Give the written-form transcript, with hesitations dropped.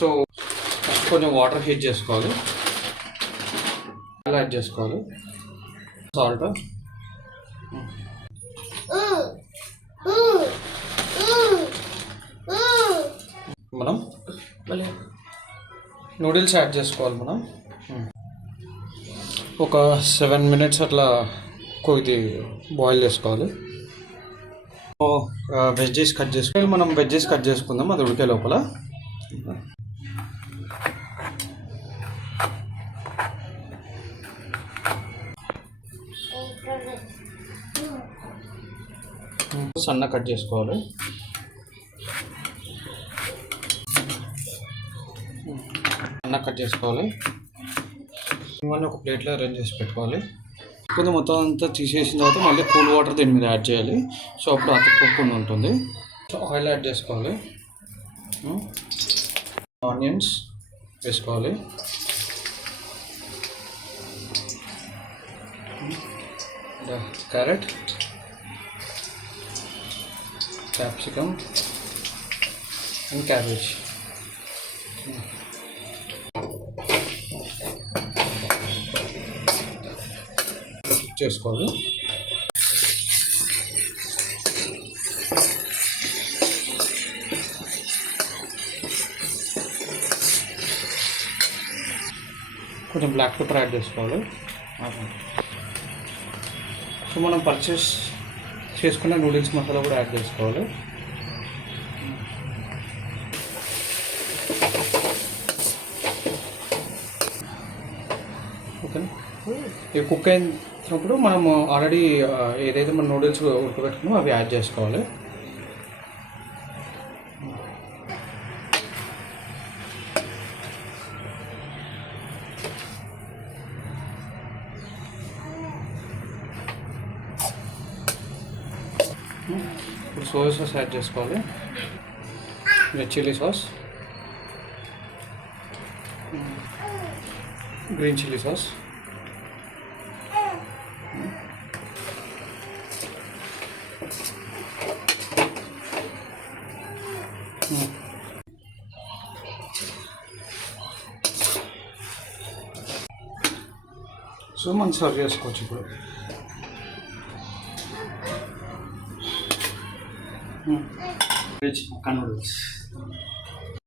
ఫస్ట్ కొంచెం water heat చేసుకోవాలి, యాడ్ చేసుకోవాలి, సాల్ట్, మనం నూడిల్స్ యాడ్ చేసుకోవాలి. మనం ఒక 7 minutes అట్లా ఇది బాయిల్ చేసుకోవాలి. వెజ్జెస్ కట్ చేసుకోవాలి. మనం వెజ్జెస్ కట్ చేసుకుందాం అది ఉడికే లోపల. సన్న కట్ చేసుకోవాలి. సన్న కట్ చేసుకోవాలి. ఇవన్నీ ఒక ప్లేట్లో అరేంజ్ చేసి పెట్టుకోవాలి. కొంచెం మొత్తం అంతా తీసేసిన తర్వాత మళ్ళీ కూల్ వాటర్ దీని మీద యాడ్ చేయాలి. సో అప్పుడు అతుక్కోకుండా ఉంటుంది. సో ఆయిల్ యాడ్ చేసుకోవాలి, ఆనియన్స్ వేసుకోవాలి, క్యారెట్, క్యాప్సికమ్ అండ్ క్యాబేజ్. చేసుకోవాలి. కొంచెం బ్లాక్ పెప్పర్ యాడ్ చేసుకోవాలి. సో మనం పర్చేస్ చేసుకున్న నూడిల్స్ మసాలా కూడా యాడ్ చేసుకోవాలి. ఓకేనా? ఇవి కుక్ అయినప్పుడు మనం ఆల్రెడీ ఏదైతే మన నూడిల్స్ ఉడకబెట్టుకున్నామో అవి యాడ్ చేసుకోవాలి. ఇప్పుడు సోయా సాస్ యాడ్ చేసుకోవాలి, red chilli sauce, green chilli sauce, so మనం సర్వ్ చేసుకోవచ్చు. ఇప్పుడు వెజ్ హక్కా నూడిల్స్.